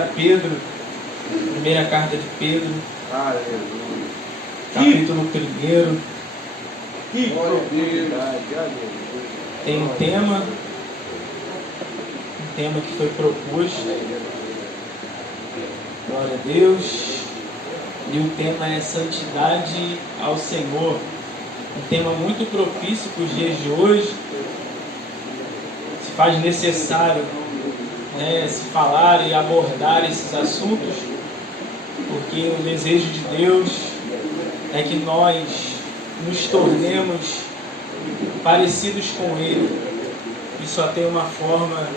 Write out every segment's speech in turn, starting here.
Pedro, primeira carta de Pedro, capítulo 1. Tem um tema que foi proposto. Glória a Deus. E o tema é santidade ao Senhor. Um tema muito propício para os dias de hoje. Se faz necessário se falar e abordar esses assuntos, porque o desejo de Deus é que nós nos tornemos parecidos com Ele. E só tem uma forma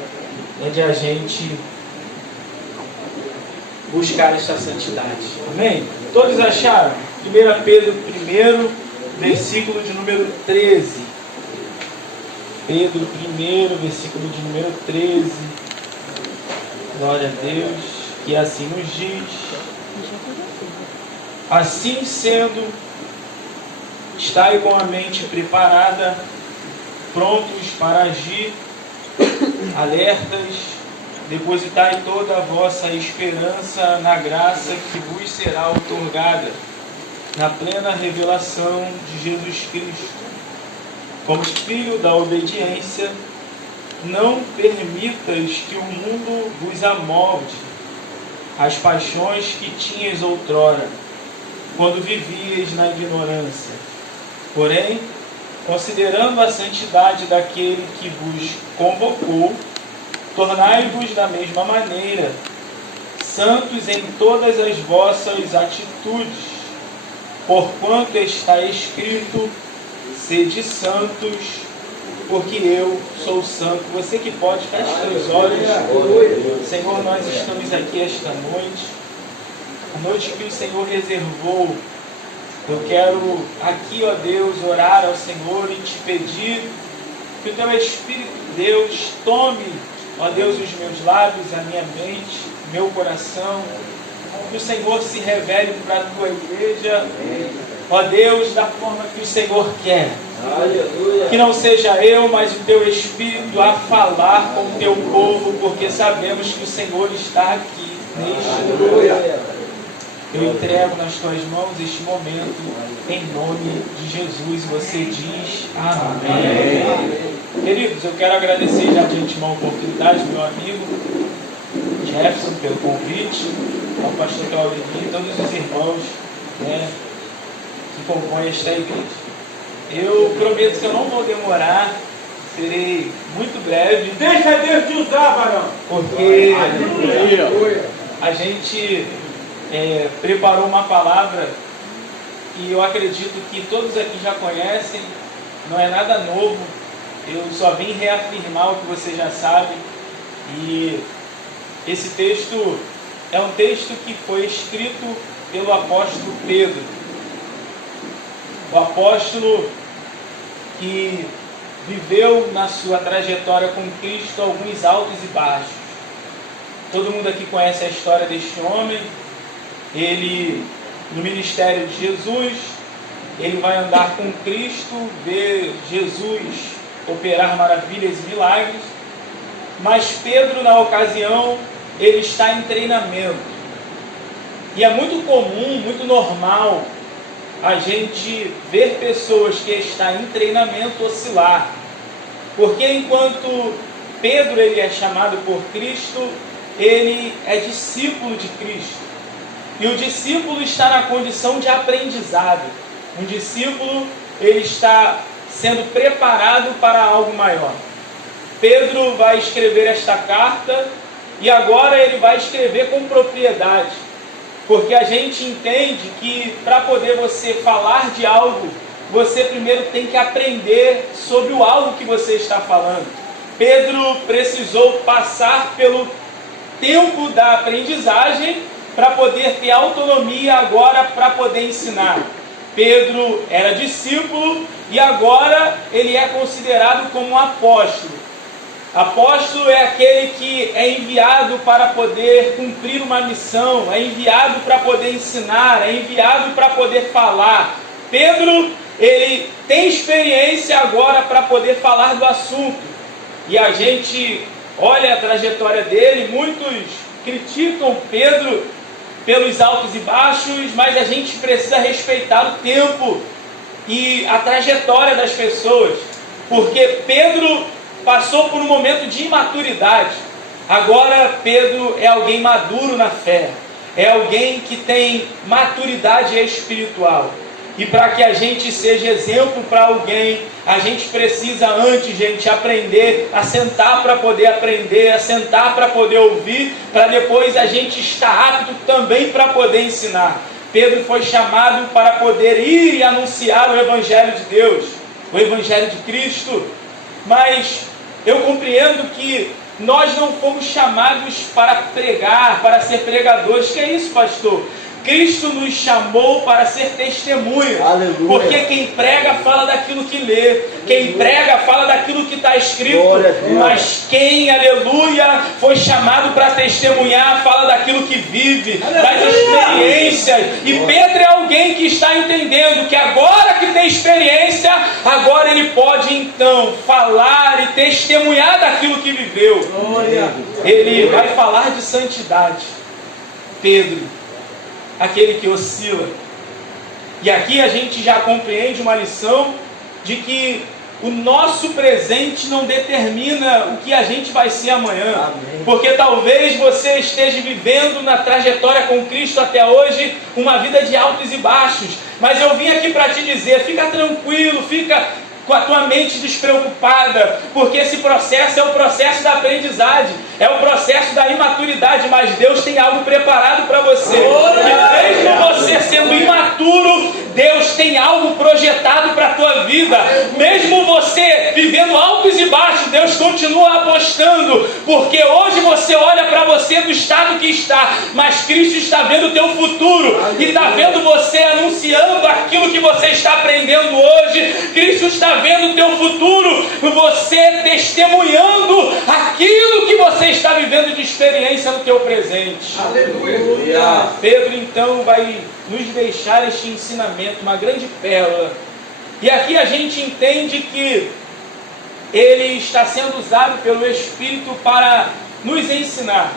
de a gente buscar esta santidade. Amém? Todos acharam? 1 Pedro 1, versículo de número 13. Pedro 1, versículo de número 13. Glória a Deus. Que assim nos diz: assim sendo, estai com a mente preparada, prontos para agir, alertas, depositai toda a vossa esperança na graça que vos será outorgada, na plena revelação de Jesus Cristo. Como filho da obediência, não permitas que o mundo vos amolde as paixões que tinhas outrora, quando vivias na ignorância. Porém, considerando a santidade daquele que vos convocou, tornai-vos da mesma maneira santos em todas as vossas atitudes, porquanto está escrito: sede santos, porque eu sou santo. Você que pode, feche seus olhos. Senhor, nós estamos aqui esta noite, a noite que o Senhor reservou. Eu quero aqui, ó Deus, orar ao Senhor e te pedir que o teu Espírito, Deus, tome, ó Deus, os meus lábios, a minha mente, meu coração, que o Senhor se revele para a tua igreja, ó Deus, da forma que o Senhor quer. Que não seja eu, mas o teu Espírito a falar com o teu povo, porque sabemos que o Senhor está aqui neste lugar. Eu entrego nas tuas mãos este momento, em nome de Jesus. Você diz amém. Queridos, eu quero agradecer já de antemão a oportunidade, meu amigo Jefferson, pelo convite, ao pastor Claudio e todos os irmãos que compõem esta igreja. Eu prometo que eu não vou demorar, serei muito breve. Deixa Deus te usar, varão. Porque a gente preparou uma palavra que eu acredito que todos aqui já conhecem, não é nada novo. Eu só vim reafirmar o que você já sabe. E esse texto é um texto que foi escrito pelo apóstolo Pedro. O apóstolo que viveu na sua trajetória com Cristo alguns altos e baixos. Todo mundo aqui conhece a história deste homem. Ele, no ministério de Jesus, ele vai andar com Cristo, ver Jesus operar maravilhas e milagres. Mas Pedro, na ocasião, ele está em treinamento. E é muito comum, muito normal, a gente ver pessoas que estão em treinamento oscilar. Porque enquanto Pedro ele é chamado por Cristo, ele é discípulo de Cristo. E o discípulo está na condição de aprendizado. Um discípulo ele está sendo preparado para algo maior. Pedro vai escrever esta carta e agora ele vai escrever com propriedade. Porque a gente entende que para poder você falar de algo, você primeiro tem que aprender sobre o algo que você está falando. Pedro precisou passar pelo tempo da aprendizagem para poder ter autonomia agora para poder ensinar. Pedro era discípulo e agora ele é considerado como um apóstolo. Apóstolo é aquele que é enviado para poder cumprir uma missão, é enviado para poder ensinar, é enviado para poder falar. Pedro, ele tem experiência agora para poder falar do assunto. E a gente olha a trajetória dele, muitos criticam Pedro pelos altos e baixos, mas a gente precisa respeitar o tempo e a trajetória das pessoas, porque Pedro passou por um momento de imaturidade. Agora Pedro é alguém maduro na fé, é alguém que tem maturidade espiritual. E para que a gente seja exemplo para alguém, a gente precisa antes, gente, aprender a sentar para poder aprender, a sentar para poder ouvir, para depois a gente estar apto também para poder ensinar. Pedro foi chamado para poder ir e anunciar o Evangelho de Deus, o Evangelho de Cristo. Mas eu compreendo que nós não fomos chamados para pregar, para ser pregadores. Que é isso, pastor? Cristo nos chamou para ser testemunhas. Aleluia. Porque quem prega fala daquilo que lê. Aleluia. Quem prega fala daquilo que está escrito. Mas quem, aleluia, foi chamado para testemunhar, fala daquilo que vive, aleluia, das experiências. E Pedro é alguém que está entendendo que agora que tem experiência, agora ele pode então falar e testemunhar daquilo que viveu. Glória. Ele vai falar de santidade. Pedro, aquele que oscila. E aqui a gente já compreende uma lição de que o nosso presente não determina o que a gente vai ser amanhã. Amém. Porque talvez você esteja vivendo na trajetória com Cristo até hoje uma vida de altos e baixos. Mas eu vim aqui para te dizer, fica tranquilo, fica com a tua mente despreocupada, porque esse processo é o processo da aprendizagem, é o processo da imaturidade, mas Deus tem algo preparado para você. E mesmo você sendo imaturo, Deus tem algo projetado para a tua vida. Mesmo você vivendo altos e baixos, Deus continua apostando, porque hoje você olha para você do estado que está, mas Cristo está vendo o teu futuro, e está vendo você anunciando aquilo que você está aprendendo hoje. Cristo está vendo o teu futuro, você testemunhando aquilo que você está vivendo de experiência no teu presente. Aleluia! Pedro então vai nos deixar este ensinamento, uma grande pérola. E aqui a gente entende que ele está sendo usado pelo Espírito para nos ensinar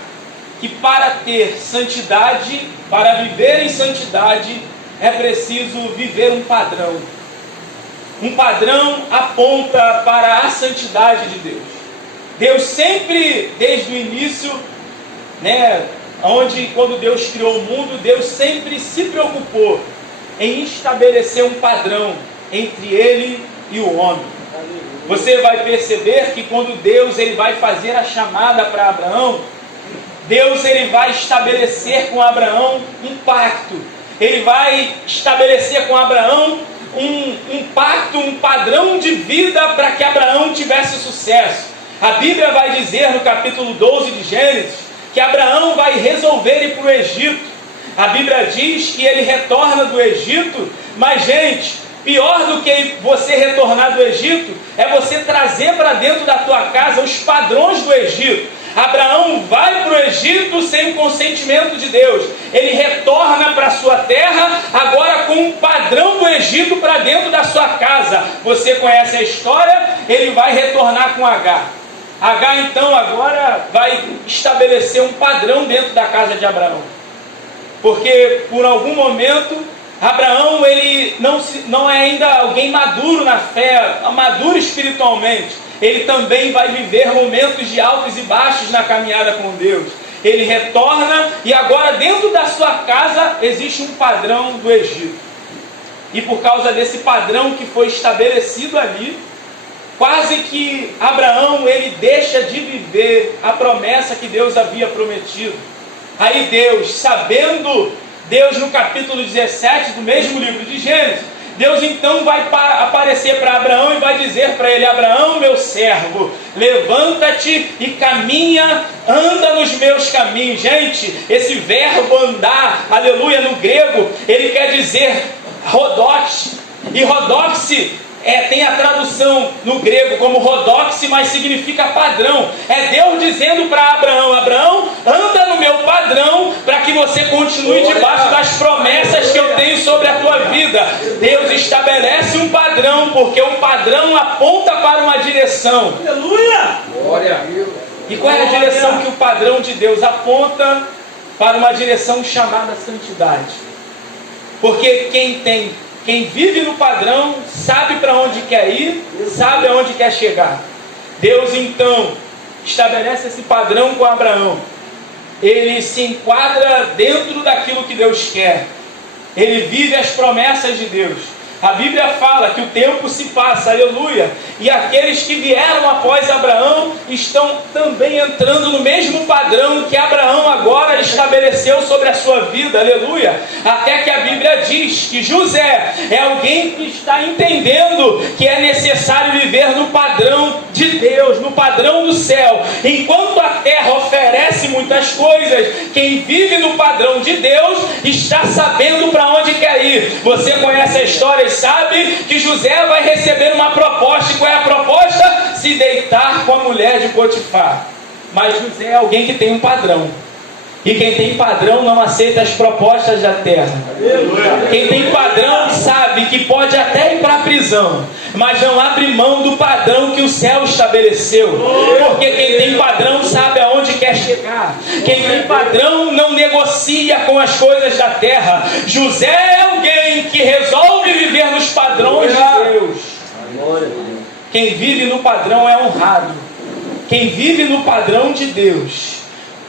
que para ter santidade, para viver em santidade, é preciso viver um padrão. Um padrão aponta para a santidade de Deus. Deus sempre, desde o início, quando Deus criou o mundo, Deus sempre se preocupou em estabelecer um padrão entre Ele e o homem. Você vai perceber que quando Deus ele vai fazer a chamada para Abraão, Deus ele vai estabelecer com Abraão um pacto. Ele vai estabelecer com Abraão um pacto, um padrão de vida para que Abraão tivesse sucesso. A Bíblia vai dizer no capítulo 12 de Gênesis que Abraão vai resolver ir para o Egito. A Bíblia diz que ele retorna do Egito, mas gente, pior do que você retornar do Egito é você trazer para dentro da tua casa os padrões do Egito. Abraão vai para o Egito sem o consentimento de Deus. Ele retorna para a sua terra, agora com um padrão do Egito para dentro da sua casa. Você conhece a história? Ele vai retornar com Agar. Agar então agora vai estabelecer um padrão dentro da casa de Abraão. Porque por algum momento Abraão ele não é ainda alguém maduro na fé, maduro espiritualmente. Ele também vai viver momentos de altos e baixos na caminhada com Deus. Ele retorna e agora dentro da sua casa existe um padrão do Egito. E por causa desse padrão que foi estabelecido ali, quase que Abraão ele deixa de viver a promessa que Deus havia prometido. Aí Deus no capítulo 17 do mesmo livro de Gênesis, Deus então vai aparecer para Abraão e vai dizer para ele: Abraão, meu servo, levanta-te e caminha, anda nos meus caminhos. Gente, esse verbo andar, aleluia, no grego, ele quer dizer rodox. E rodox tem a tradução no grego como rodox, mas significa padrão. É Deus dizendo para Abraão: Abraão, anda no meu padrão para que você continue debaixo das promessas que eu tenho sobre a tua vida. Deus estabelece um padrão, porque um padrão aponta para uma direção. Aleluia! Glória a Deus. E qual é a direção que o padrão de Deus aponta? Para uma direção chamada santidade. Porque quem vive no padrão sabe para onde quer ir, sabe aonde quer chegar. Deus então estabelece esse padrão com Abraão. Ele se enquadra dentro daquilo que Deus quer. Ele vive as promessas de Deus. A Bíblia fala que o tempo se passa, aleluia, e aqueles que vieram após Abraão estão também entrando no mesmo padrão que Abraão agora estabeleceu sobre a sua vida, aleluia. Até que a Bíblia diz que José é alguém que está entendendo que é necessário viver no padrão de Deus, no padrão do céu. Enquanto a terra oferece muitas coisas, quem vive no padrão de Deus está sabendo para onde quer ir. Você conhece a história, sabe que José vai receber uma proposta. E qual é a proposta? Se deitar com a mulher de Potifar. Mas José é alguém que tem um padrão. E quem tem padrão não aceita as propostas da terra. Quem tem padrão sabe que pode até ir para a prisão, mas não abre mão do padrão que o céu estabeleceu. Porque quem tem padrão sabe aonde quer chegar. Quem tem padrão não negocia com as coisas da terra. José é alguém que resolve viver nos padrões de Deus. Quem vive no padrão é honrado. Quem vive no padrão de Deus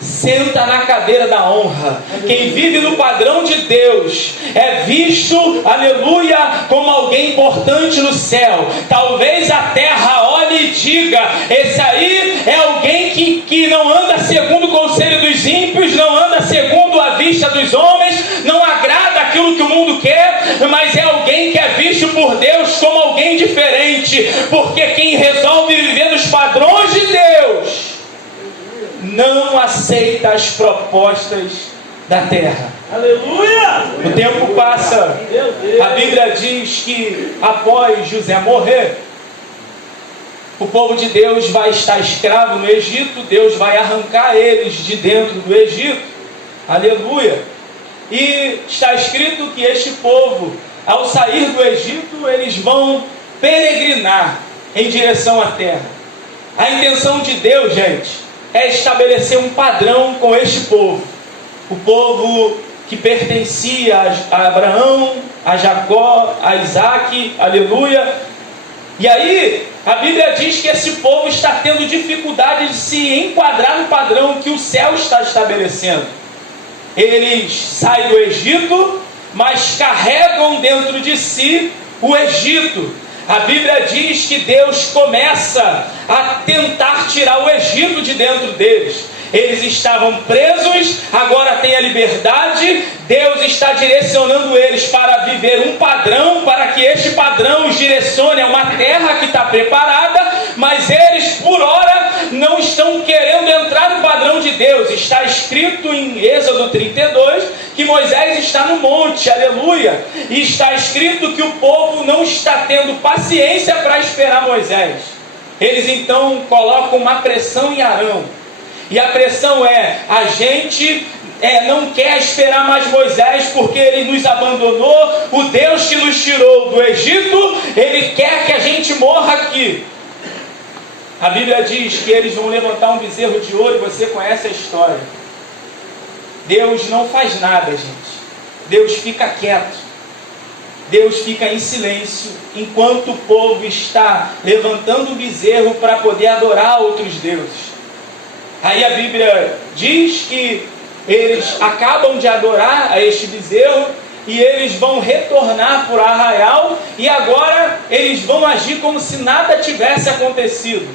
senta na cadeira da honra. Quem vive no padrão de Deus é visto, aleluia, como alguém importante no céu. Talvez a terra olhe e diga: esse aí é alguém que não anda segundo o conselho dos ímpios, não anda segundo a vista dos homens, não agrada aquilo que o mundo quer, mas é alguém que é visto por Deus como alguém diferente. Porque quem resolve viver nos padrões de Deus não aceita as propostas da terra. Aleluia! O tempo passa. A Bíblia diz que após José morrer, o povo de Deus vai estar escravo no Egito. Deus vai arrancar eles de dentro do Egito. Aleluia! E está escrito que este povo, ao sair do Egito, eles vão peregrinar em direção à terra. A intenção de Deus, gente, é estabelecer um padrão com este povo. O povo que pertencia a Abraão, a Jacó, a Isaac, aleluia. E aí, a Bíblia diz que esse povo está tendo dificuldade de se enquadrar no padrão que o céu está estabelecendo. Eles saem do Egito, mas carregam dentro de si o Egito. A Bíblia diz que Deus começa a tentar tirar o Egito de dentro deles. Eles estavam presos, agora têm a liberdade. Deus está direcionando eles para viver um padrão, para que este padrão os direcione a uma terra que está preparada, mas eles, por hora, não estão querendo entrar no padrão de Deus. Está escrito em Êxodo 32 que Moisés está no monte, aleluia, e está escrito que o povo não está tendo paciência para esperar Moisés. Eles então colocam uma pressão em Arão. E a pressão é: a gente não quer esperar mais Moisés porque ele nos abandonou. O Deus que nos tirou do Egito, ele quer que a gente morra aqui. A Bíblia diz que eles vão levantar um bezerro de ouro, e você conhece a história. Deus não faz nada, gente. Deus fica quieto. Deus fica em silêncio enquanto o povo está levantando o bezerro para poder adorar outros deuses. Aí a Bíblia diz que eles acabam de adorar a este bezerro e eles vão retornar por Arraial, e agora eles vão agir como se nada tivesse acontecido.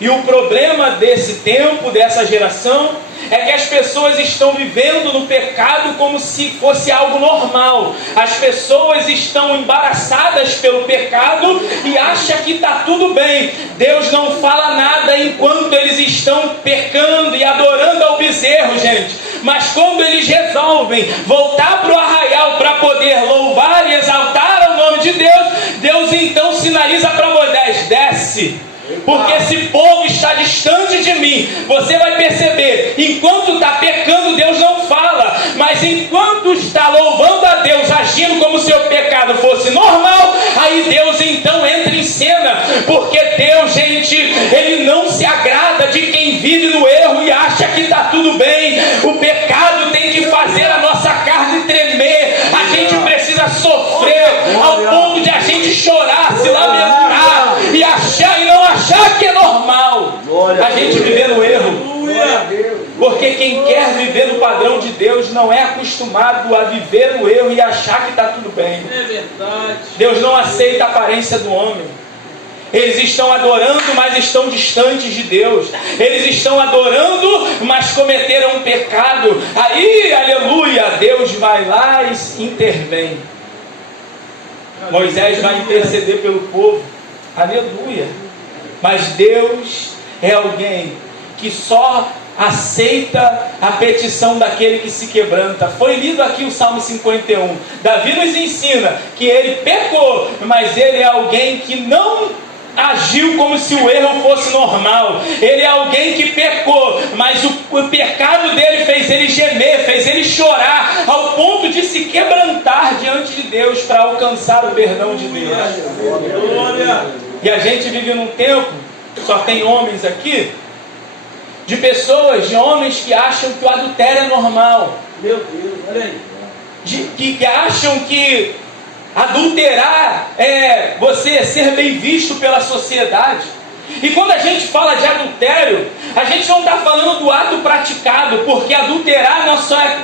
E o problema desse tempo, dessa geração, é que as pessoas estão vivendo no pecado como se fosse algo normal. As pessoas estão embaraçadas pelo pecado e acham que está tudo bem. Deus não fala nada enquanto eles estão pecando e adorando ao bezerro, gente. Mas quando eles resolvem voltar para o arraial para poder louvar e exaltar o nome de Deus, Deus então sinaliza para Moisés: desce, porque esse povo está distante de mim. Você vai perceber, enquanto está pecando, Deus não fala, mas Mas enquanto está louvando a Deus, agindo como se o pecado fosse normal, aí Deus então entra em cena, porque Deus, gente, Ele não se agrada de quem vive no erro e acha que está tudo bem. O pecado tem que fazer a nossa carne tremer, a gente precisa sofrer ao ponto de a gente chorar, se lamentar e achar e não achar que é normal a gente viver no erro. Porque quem quer viver no padrão de Deus não é acostumado a viver no erro e achar que está tudo bem. É verdade. Deus não aceita a aparência do homem. Eles estão adorando, mas estão distantes de Deus. Eles estão adorando, mas cometeram um pecado. Aí, aleluia, Deus vai lá e intervém. Moisés vai interceder pelo povo. Aleluia. Mas Deus é alguém que só aceita a petição daquele que se quebranta. Foi lido aqui o Salmo 51. Davi nos ensina que ele pecou, mas ele é alguém que não agiu como se o erro fosse normal. Ele é alguém que pecou, mas o pecado dele fez ele gemer, fez ele chorar, ao ponto de se quebrantar diante de Deus para alcançar o perdão de Deus. E a gente vive num tempo, só tem homens aqui, de pessoas, de homens que acham que o adultério é normal. Meu Deus, olha aí. Que acham que adulterar é você ser bem visto pela sociedade. E quando a gente fala de adultério, a gente não está falando do ato praticado, porque adulterar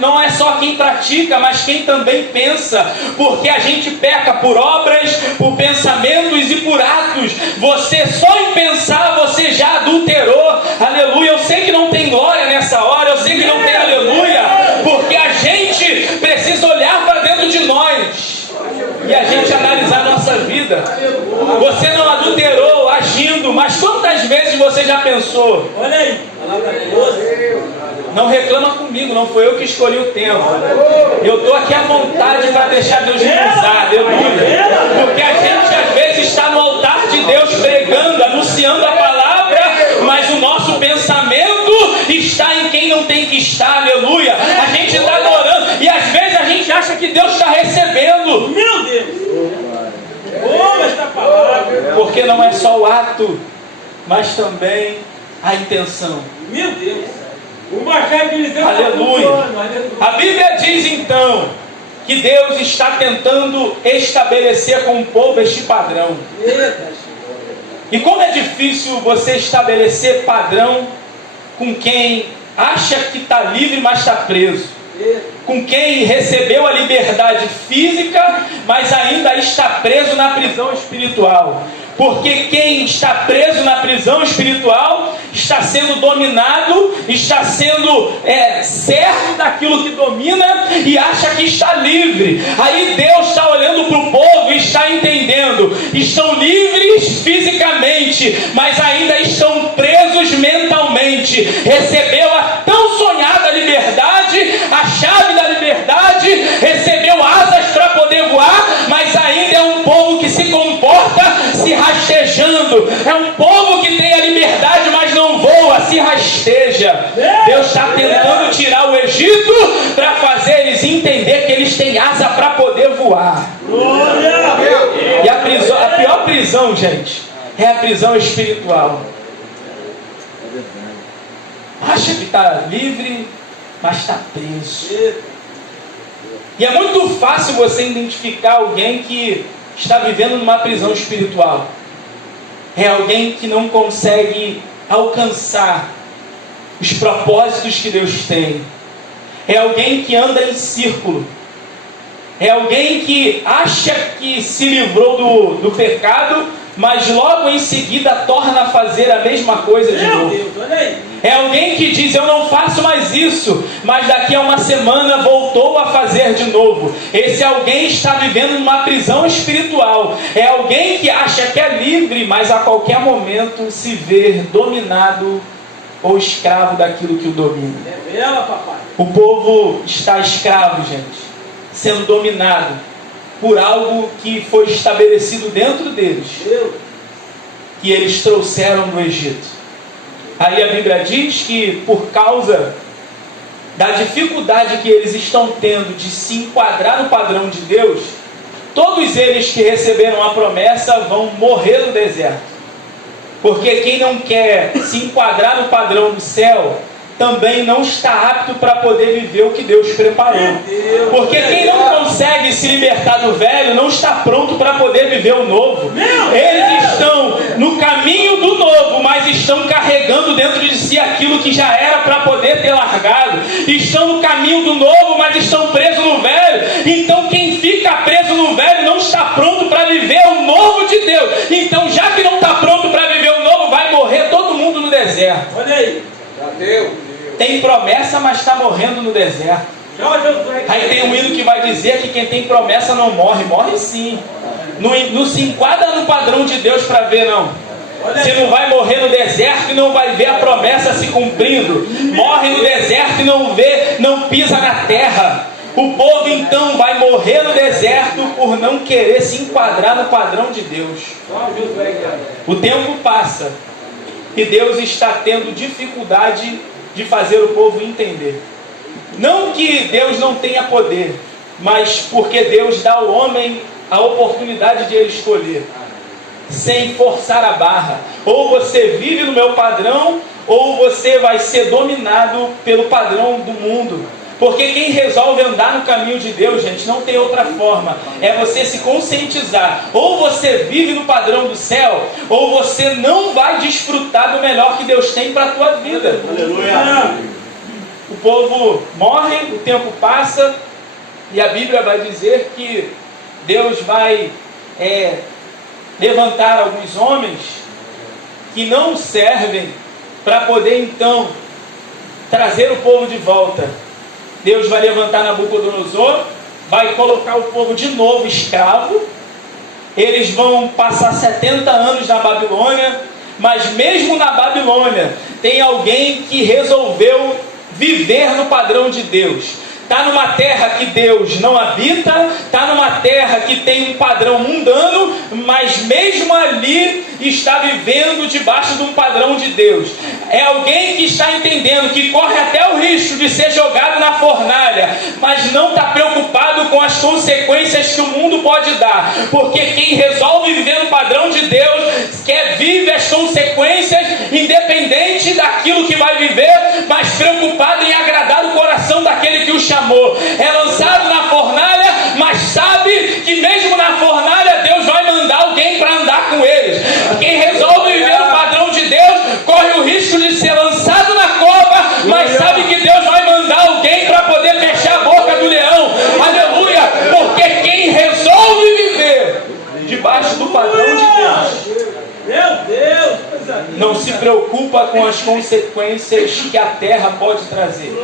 não é só quem pratica, mas quem também pensa, porque a gente peca por obras, por pensamentos e por atos. Você só em pensar, você já adulterou. Aleluia. Eu sei que não tem glória nessa hora, eu sei que não tem aleluia, porque a gente precisa olhar para dentro de nós e a gente analisar a nossa vida. Você não adulterou agindo, mas quantas vezes você já pensou? Olha aí. Não reclama comigo, não foi eu que escolhi o tempo. Eu estou aqui à vontade para deixar Deus me usar, porque a gente às vezes está no altar de Deus pregando, anunciando a palavra, mas o nosso pensamento está em quem não tem que estar, aleluia. A gente está adorando e às vezes a gente acha que Deus está recebendo. Meu Deus! Esta palavra. Porque não é só o ato, mas também a intenção. Meu Deus! O machado que eles aleluia! A Bíblia diz então que Deus está tentando estabelecer com o povo este padrão. E como é difícil você estabelecer padrão com quem acha que está livre, mas está preso. Com quem recebeu a liberdade física, mas ainda está preso na prisão espiritual. Porque quem está preso na prisão espiritual está sendo dominado, está sendo servo daquilo que domina e acha que está livre. Aí Deus está olhando para o povo e está entendendo. Estão livres fisicamente, mas ainda estão presos mentalmente. Recebeu a tão sonhada liberdade, a chave da liberdade, recebeu asas para poder voar, mas ainda é um povo que se comporta se rastejando. É um povo que tem a liberdade, mas não voa, se rasteja. Deus está tentando tirar o Egito para fazer eles entender que eles têm asa para poder voar. E a pior prisão, gente, é a prisão espiritual. Acha que está livre, mas está preso. E é muito fácil você identificar alguém que está vivendo numa prisão espiritual. É alguém que não consegue alcançar os propósitos que Deus tem. É alguém que anda em círculo. É alguém que acha que se livrou do pecado, mas logo em seguida torna a fazer a mesma coisa de novo. É alguém que diz, eu não faço mais isso, mas daqui a uma semana voltou a fazer de novo. Esse alguém está vivendo numa prisão espiritual. É alguém que acha que é livre, mas a qualquer momento se vê dominado ou escravo daquilo que o domina. O povo está escravo, gente, sendo dominado por algo que foi estabelecido dentro deles, que eles trouxeram do Egito. Aí a Bíblia diz que por causa da dificuldade que eles estão tendo de se enquadrar no padrão de Deus, todos eles que receberam a promessa vão morrer no deserto. Porque quem não quer se enquadrar no padrão do céu, também não está apto para poder viver o que Deus preparou. Porque quem não consegue se libertar do velho, não está pronto para poder viver o novo. Eles estão no caminho do novo, mas estão carregando dentro de si aquilo que já era para poder ter largado. Estão no caminho do novo, mas estão presos no velho. Então quem fica preso no velho não está pronto para viver o novo de Deus. Então, já que não está pronto para viver o novo, vai morrer todo mundo no deserto. Olha aí. Já deu. Tem promessa, mas está morrendo no deserto. Aí tem um hino que vai dizer que quem tem promessa não morre. Morre sim. Não se enquadra no padrão de Deus para ver, não. Você não vai morrer no deserto e não vai ver a promessa se cumprindo. Morre no deserto e não vê, não pisa na terra. O povo então vai morrer no deserto por não querer se enquadrar no padrão de Deus. O tempo passa e Deus está tendo dificuldade de fazer o povo entender. Não que Deus não tenha poder, mas porque Deus dá ao homem a oportunidade de ele escolher, sem forçar a barra. Ou você vive no meu padrão, ou você vai ser dominado pelo padrão do mundo. Porque quem resolve andar no caminho de Deus, gente, não tem outra forma. É você se conscientizar. Ou você vive no padrão do céu, ou você não vai desfrutar do melhor que Deus tem para a tua vida. Aleluia. O povo morre, o tempo passa, e a Bíblia vai dizer que Deus vai levantar alguns homens que não servem para poder então trazer o povo de volta. Deus vai levantar Nabucodonosor, vai colocar o povo de novo escravo. Eles vão passar 70 anos na Babilônia, mas mesmo na Babilônia tem alguém que resolveu viver no padrão de Deus. Está numa terra que Deus não habita, está numa terra que tem um padrão mundano, mas mesmo ali está vivendo debaixo de um padrão de Deus. É alguém que está entendendo que corre até o risco de ser jogado na fornalha, mas não está preocupado com as consequências que o mundo pode dar. Porque quem resolve viver no padrão de Deus, vive as consequências, independente daquilo que vai viver, mas preocupado em agradar o coração daquele que o chamou. É lançado na fornalha, mas sabe que mesmo na fornalha Deus vai mandar alguém para andar com eles. Quem resolve viver o padrão de Deus corre o risco de ser lançado na cova, mas sabe que Deus vai mandar alguém para poder fechar a boca do leão. Aleluia! Porque quem resolve viver debaixo do padrão de Deus, meu Deus, não se preocupa com as consequências que a terra pode trazer.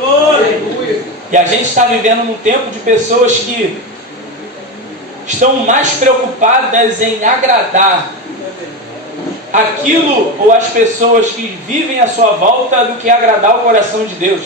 E a gente está vivendo num tempo de pessoas que estão mais preocupadas em agradar aquilo ou as pessoas que vivem à sua volta do que agradar o coração de Deus.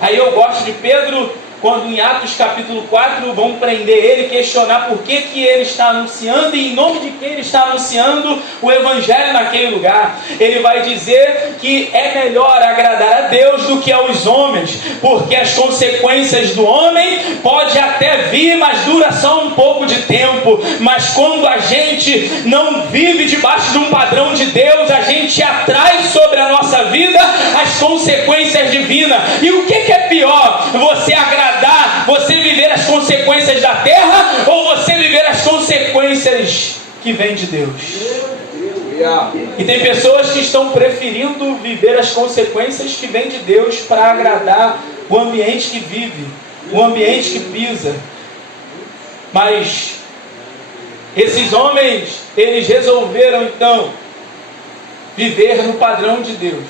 Aí eu gosto de Pedro, quando em Atos capítulo 4 vão prender ele, questionar por que ele está anunciando e em nome de quem ele está anunciando o Evangelho naquele lugar. Ele vai dizer que é melhor agradar a Deus do que aos homens, porque as consequências do homem pode até vir, mas dura só um pouco de tempo. Mas quando a gente não vive debaixo de um padrão de Deus, a gente atrai sobre a nossa vida as consequências divinas. E o que é pior? Você agradar, você viver as consequências da terra, ou você viver as consequências que vêm de Deus? E tem pessoas que estão preferindo viver as consequências que vêm de Deus para agradar o ambiente que vive, o ambiente que pisa. Mas esses homens, eles resolveram então viver no padrão de Deus.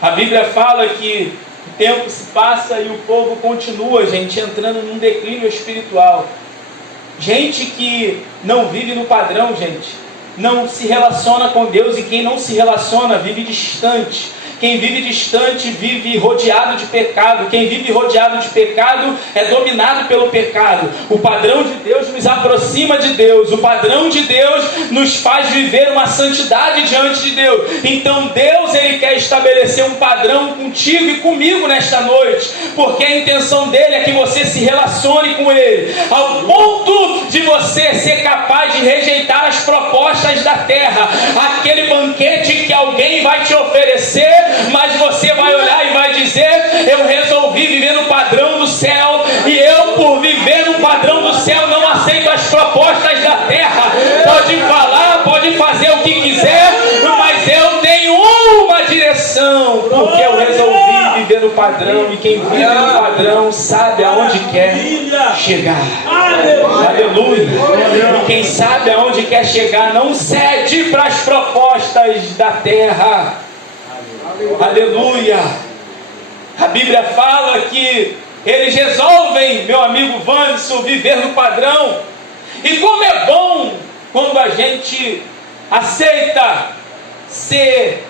A Bíblia fala que o tempo se passa e o povo continua, gente, entrando num declínio espiritual. Gente que não vive no padrão, gente, não se relaciona com Deus, e quem não se relaciona vive distante. Quem vive distante vive rodeado de pecado. Quem vive rodeado de pecado é dominado pelo pecado. O padrão de Deus nos aproxima de Deus. O padrão de Deus nos faz viver uma santidade diante de Deus. Então Deus, Ele quer estabelecer um padrão contigo e comigo nesta noite, porque a intenção dele é que você se relacione com Ele, ao ponto de você ser capaz de rejeitar as propostas da terra, aquele banquete que alguém vai te oferecer, mas você vai olhar e vai dizer: eu resolvi viver no padrão do céu, e eu, por viver no padrão do céu, não aceito as propostas da terra. Pode falar, pode fazer o que quiser, mas eu tenho uma direção, porque eu resolvi viver no padrão, e quem vive no padrão sabe aonde quer chegar. Aleluia! E quem sabe aonde quer chegar não cede para as propostas da terra. Aleluia! A Bíblia fala que eles resolvem, meu amigo Wanderson, viver no padrão. E como é bom quando a gente aceita ser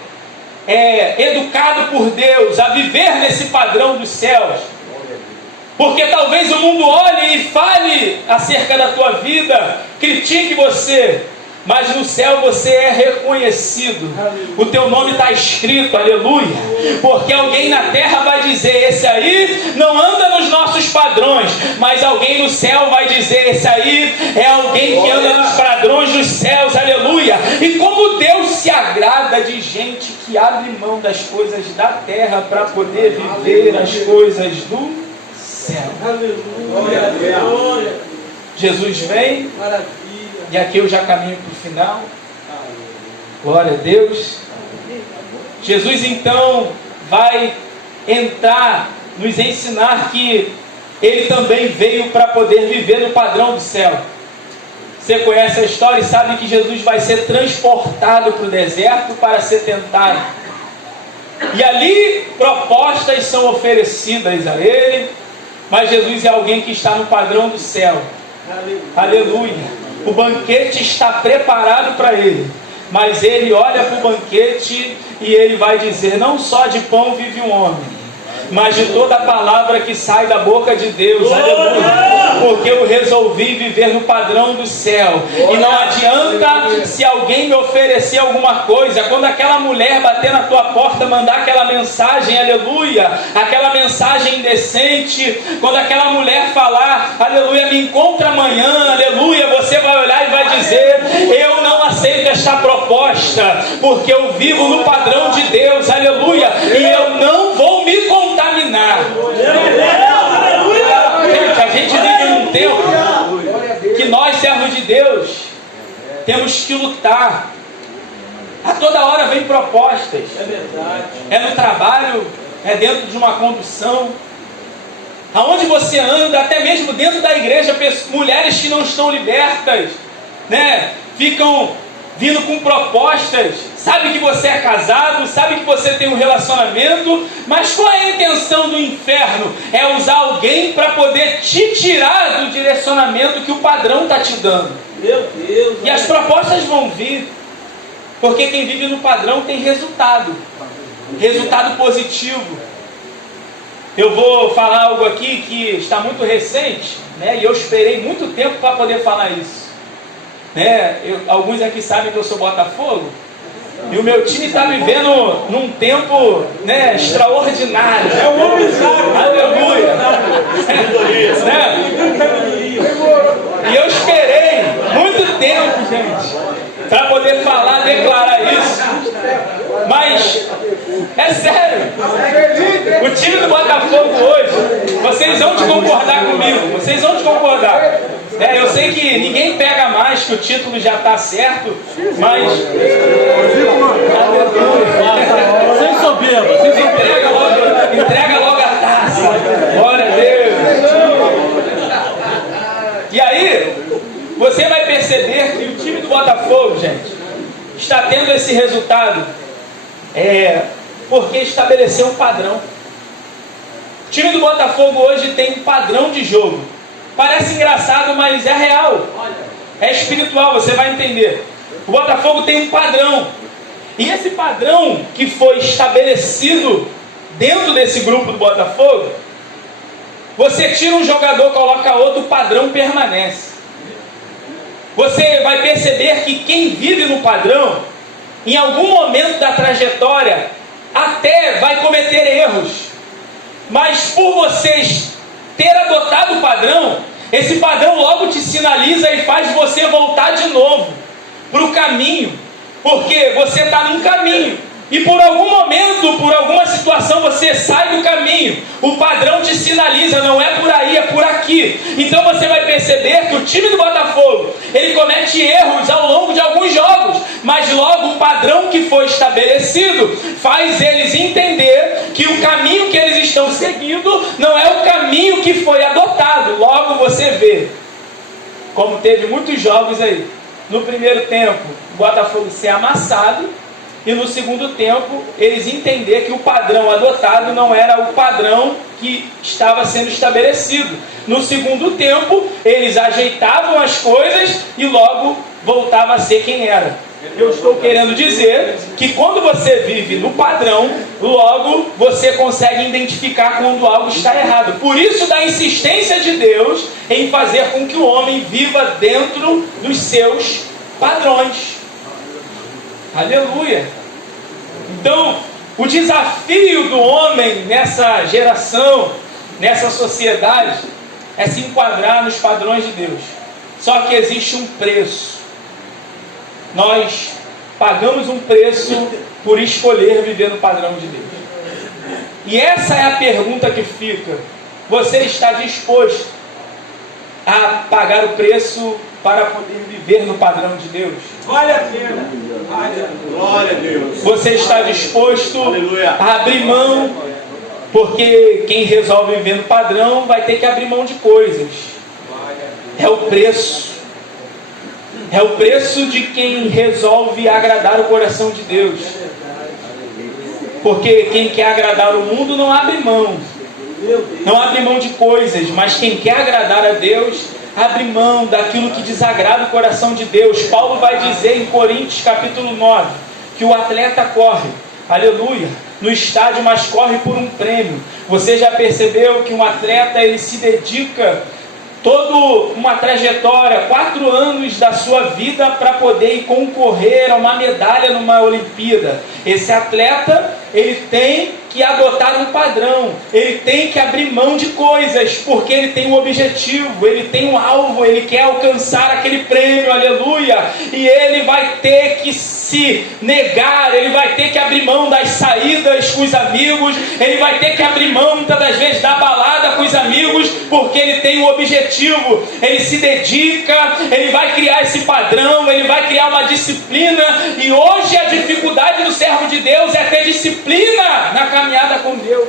educado por Deus a viver nesse padrão dos céus. Porque talvez o mundo olhe e fale acerca da tua vida, critique você, mas no céu você é reconhecido. O teu nome está escrito, aleluia. Porque alguém na terra vai dizer: esse aí não anda nos nossos padrões. Mas alguém no céu vai dizer: esse aí é alguém que anda nos padrões dos céus, aleluia. E como Deus se agrada de gente que abre mão das coisas da terra para poder viver as coisas do céu. Aleluia. Jesus vem. E aqui eu já caminho para o final. Glória a Deus. Jesus então vai entrar, nos ensinar que Ele também veio para poder viver no padrão do céu. Você conhece a história e sabe que Jesus vai ser transportado para o deserto para ser tentado. E ali propostas são oferecidas a Ele, mas Jesus é alguém que está no padrão do céu. Aleluia. O banquete está preparado para ele, mas ele olha para o banquete e ele vai dizer: não só de pão vive um homem, mas de toda a palavra que sai da boca de Deus. Aleluia. Porque eu resolvi viver no padrão do céu. E não adianta se alguém me oferecer alguma coisa, quando aquela mulher bater na tua porta, mandar aquela mensagem, aleluia, aquela mensagem indecente, quando aquela mulher falar: aleluia, me encontra amanhã, aleluia, você vai olhar e vai dizer: eu não aceito esta proposta, porque eu vivo no padrão de Deus, aleluia, e eu não vou me contaminar. Gente, a gente vive num tempo que nós, servos de Deus, temos que lutar. A toda hora vem propostas. É no trabalho, é dentro de uma condução, aonde você anda, até mesmo dentro da igreja, mulheres que não estão libertas, né, ficam vindo com propostas. Sabe que você é casado, sabe que você tem um relacionamento, mas qual é a intenção do inferno? É usar alguém para poder te tirar do direcionamento que o padrão está te dando. Meu Deus! E as propostas vão vir, porque quem vive no padrão tem resultado positivo. Eu vou falar algo aqui que está muito recente, né? E eu esperei muito tempo para poder falar isso, né? Alguns aqui sabem que eu sou Botafogo, e o meu time está vivendo num tempo, né, extraordinário. É um homem sábio. Aleluia. Né? E eu esperei muito tempo, gente, para poder falar, declarar isso. Mas é sério. O time do Botafogo hoje, vocês vão te concordar comigo. Vocês vão te concordar. Eu sei que ninguém pega mais, que o título já está certo, mas sem soberba, entrega logo a taça. Glória a Deus. E aí, você vai perceber que o time do Botafogo, gente, está tendo esse resultado porque estabeleceu um padrão. O time do Botafogo hoje tem um padrão de jogo. Parece engraçado, mas é real. É espiritual, você vai entender. O Botafogo tem um padrão. E esse padrão que foi estabelecido dentro desse grupo do Botafogo, você tira um jogador, coloca outro, o padrão permanece. Você vai perceber que quem vive no padrão, em algum momento da trajetória, até vai cometer erros. Mas por vocês ter adotado o padrão, esse padrão logo te sinaliza e faz você voltar de novo para o caminho. Porque você está num caminho. E por algum momento, por alguma situação, você sai do caminho. O padrão te sinaliza, não é por aí, é por aqui. Então você vai perceber que o time do Botafogo, ele comete erros ao longo de alguns jogos. Mas logo o padrão que foi estabelecido faz eles entender que o caminho que eles estão seguindo não é o caminho que foi adotado. Logo você vê, como teve muitos jogos aí, no primeiro tempo, o Botafogo ser amassado. E no segundo tempo, eles entenderam que o padrão adotado não era o padrão que estava sendo estabelecido. No segundo tempo, eles ajeitavam as coisas e logo voltava a ser quem era. Eu estou querendo dizer que quando você vive no padrão, logo você consegue identificar quando algo está errado. Por isso da insistência de Deus em fazer com que o homem viva dentro dos seus padrões. Aleluia! Então, o desafio do homem nessa geração, nessa sociedade, é se enquadrar nos padrões de Deus. Só que existe um preço. Nós pagamos um preço por escolher viver no padrão de Deus. E essa é a pergunta que fica. Você está disposto a pagar o preço para poder viver no padrão de Deus? Vale a pena. Glória a Deus. Você está disposto Aleluia. a abrir mão? Porque quem resolve viver no padrão vai ter que abrir mão de coisas. É o preço. É o preço de quem resolve agradar o coração de Deus. Porque quem quer agradar o mundo não abre mão. Não abre mão de coisas. Mas quem quer agradar a Deus abre mão daquilo que desagrada o coração de Deus. Paulo vai dizer em Coríntios capítulo 9 que o atleta corre, aleluia, no estádio, mas corre por um prêmio. Você já percebeu que um atleta, ele se dedica toda uma trajetória, 4 anos da sua vida para poder ir concorrer a uma medalha numa Olimpíada. Esse atleta, ele tem que adotar um padrão, ele tem que abrir mão de coisas, porque ele tem um objetivo, ele tem um alvo, ele quer alcançar aquele prêmio, aleluia, e ele vai ter que se negar, ele vai ter que abrir mão das saídas com os amigos, ele vai ter que abrir mão muitas das vezes da balada com os amigos, porque ele tem um objetivo, ele se dedica, ele vai criar esse padrão, ele vai criar uma disciplina. E hoje a dificuldade do servo de Deus é ter disciplina na caminhada com Deus.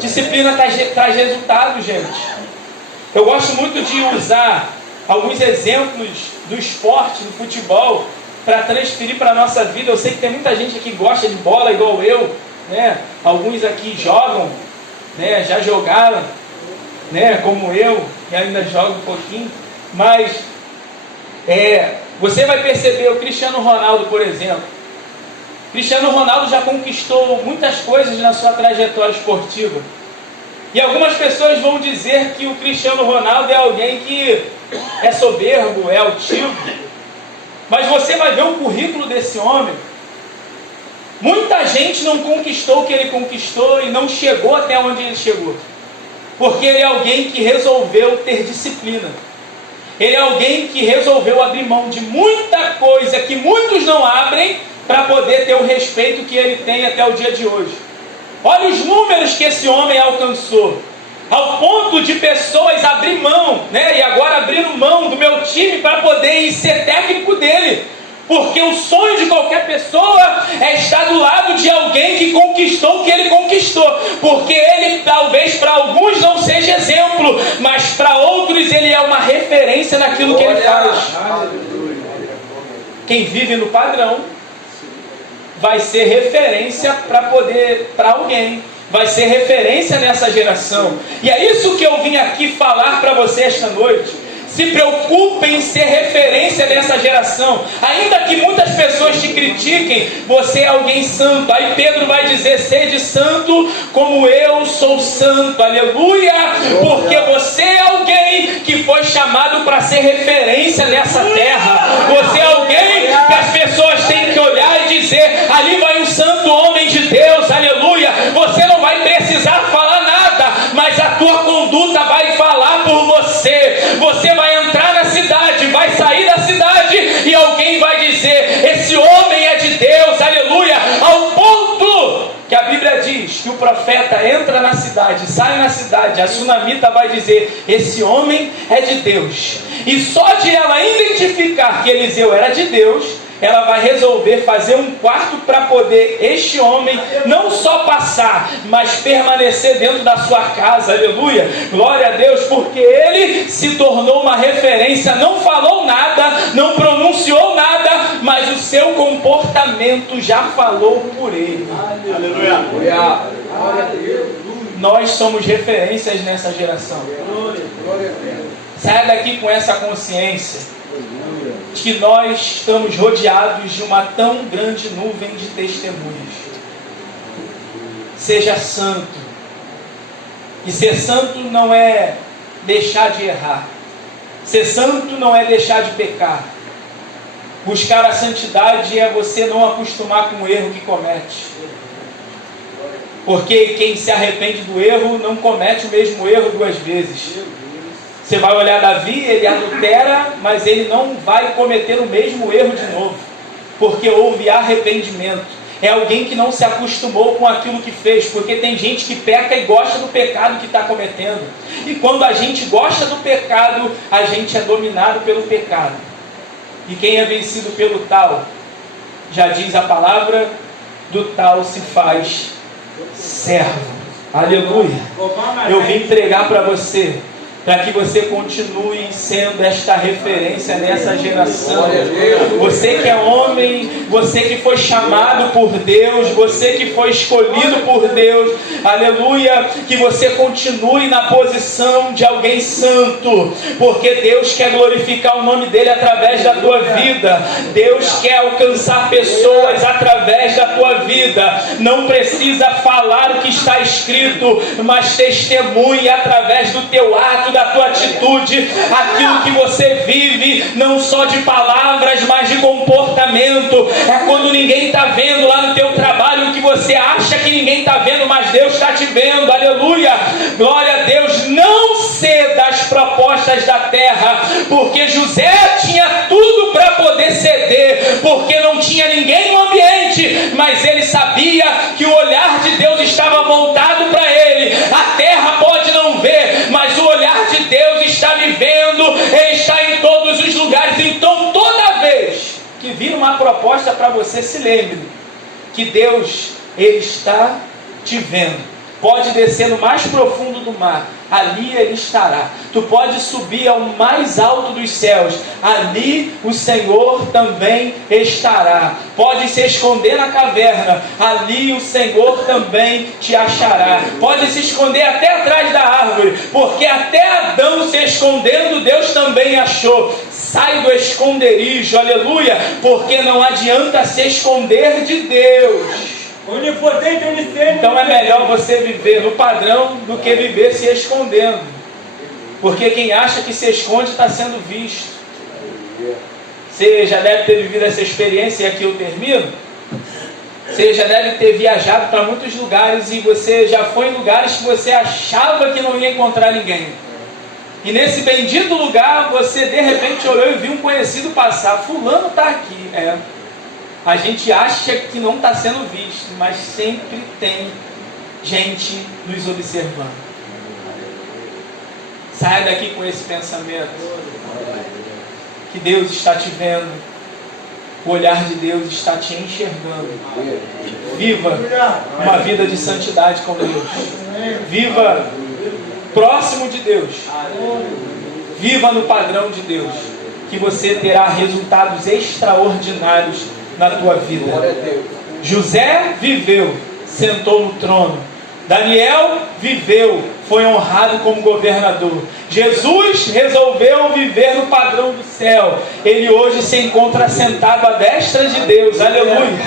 Disciplina traz resultado, gente. Eu gosto muito de usar alguns exemplos do esporte, do futebol, para transferir para a nossa vida. Eu sei que tem muita gente aqui que gosta de bola igual eu, né? Alguns aqui jogam, né? Já jogaram, né? Como eu, que ainda jogo um pouquinho. Mas você vai perceber o Cristiano Ronaldo, por exemplo. Cristiano Ronaldo já conquistou muitas coisas na sua trajetória esportiva. E algumas pessoas vão dizer que o Cristiano Ronaldo é alguém que é soberbo, é altivo. Mas você vai ver o currículo desse homem. Muita gente não conquistou o que ele conquistou e não chegou até onde ele chegou. Porque ele é alguém que resolveu ter disciplina. Ele é alguém que resolveu abrir mão de muita coisa que muitos não abrem para poder ter o respeito que ele tem até o dia de hoje. Olha os números que esse homem alcançou. Ao ponto de pessoas abrir mão, né? E agora abrindo mão do meu time para poder ir ser técnico dele. Porque o sonho de qualquer pessoa é estar do lado de alguém que conquistou o que ele conquistou. Porque ele talvez para alguns não seja exemplo, mas para outros ele é uma referência naquilo que ele faz. Quem vive no padrão vai ser referência para alguém. Vai ser referência nessa geração. E é isso que eu vim aqui falar para você esta noite. Se preocupe em ser referência dessa geração. Ainda que muitas pessoas te critiquem, você é alguém santo. Aí Pedro vai dizer: sede santo como eu sou santo. Aleluia! Porque você é alguém que foi chamado para ser referência nessa terra. Você é alguém que as pessoas têm que olhar e dizer: ali vai um santo homem de Deus. Aleluia! Você não vai precisar falar nada, mas a tua conduta vai falar por você. Você vai entrar na cidade, vai sair da cidade e alguém vai dizer: esse homem é de Deus. Aleluia! Ao ponto que a Bíblia diz que o profeta entra na cidade, sai na cidade, a sunamita vai dizer: esse homem é de Deus. E só de ela identificar que Eliseu era de Deus, ela vai resolver fazer um quarto para poder este homem não só passar, mas permanecer dentro da sua casa. Aleluia, glória a Deus, porque ele se tornou uma referência. Não falou nada, não pronunciou nada, mas o seu comportamento já falou por ele. Aleluia. Nós somos referências nessa geração. Saia daqui com essa consciência de que nós estamos rodeados de uma tão grande nuvem de testemunhas. Seja santo. E ser santo não é deixar de errar. Ser santo não é deixar de pecar. Buscar a santidade é você não acostumar com o erro que comete. Porque quem se arrepende do erro não comete o mesmo erro duas vezes. Você vai olhar Davi, ele adultera, mas ele não vai cometer o mesmo erro de novo, porque houve arrependimento. É alguém que não se acostumou com aquilo que fez, porque tem gente que peca e gosta do pecado que está cometendo. E quando a gente gosta do pecado, a gente é dominado pelo pecado. E quem é vencido pelo tal, já diz a palavra, do tal se faz servo. Aleluia! Eu vim entregar para você, para que você continue sendo esta referência nessa geração. Você que é homem, você que foi chamado por Deus, você que foi escolhido por Deus, aleluia, que você continue na posição de alguém santo, porque Deus quer glorificar o nome dele através da tua vida. Deus quer alcançar pessoas através da tua vida. Não precisa falar o que está escrito, mas testemunhe através do teu ato, da tua atitude, aquilo que você vive, não só de palavras, mas de comportamento. É quando ninguém está vendo lá no teu trabalho o que você acha que ninguém está vendo, mas Deus está te vendo. Aleluia, glória a Deus. Não ceda às propostas da terra, porque José tinha tudo para poder ceder, porque não tinha ninguém no ambiente, mas ele sabia que o olhar de Deus estava voltado para ele. A terra pode não ver, mas o olhar de Deus está me vendo, ele está em todos os lugares. Então toda vez que vir uma proposta para você, se lembre que Deus, ele está te vendo. Pode descer no mais profundo do mar, ali ele estará. Tu pode subir ao mais alto dos céus, ali o Senhor também estará. Pode se esconder na caverna, ali o Senhor também te achará. Pode se esconder até atrás da árvore, porque até Adão se escondendo, Deus também achou. Sai do esconderijo, aleluia, porque não adianta se esconder de Deus. Onipotente, onisciente. Então é melhor você viver no padrão do que viver se escondendo, porque quem acha que se esconde está sendo visto. Você já deve ter vivido essa experiência, e aqui eu termino. Você já deve ter viajado para muitos lugares e você já foi em lugares que você achava que não ia encontrar ninguém. E nesse bendito lugar você de repente olhou e viu um conhecido passar. Fulano está aqui. A gente acha que não está sendo visto, mas sempre tem gente nos observando. Saia daqui com esse pensamento, que Deus está te vendo, o olhar de Deus está te enxergando. Viva uma vida de santidade com Deus. Viva próximo de Deus. Viva no padrão de Deus, que você terá resultados extraordinários na tua vida. José viveu, sentou no trono. Daniel viveu, foi honrado como governador. Jesus resolveu viver no padrão do céu. Ele hoje se encontra sentado à destra de Deus. Aleluia!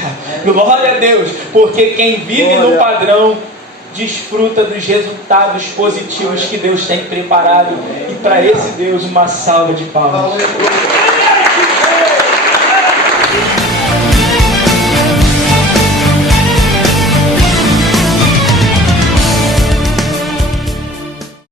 Glória a Deus! Porque quem vive no padrão desfruta dos resultados positivos que Deus tem preparado. E para esse Deus, uma salva de palmas.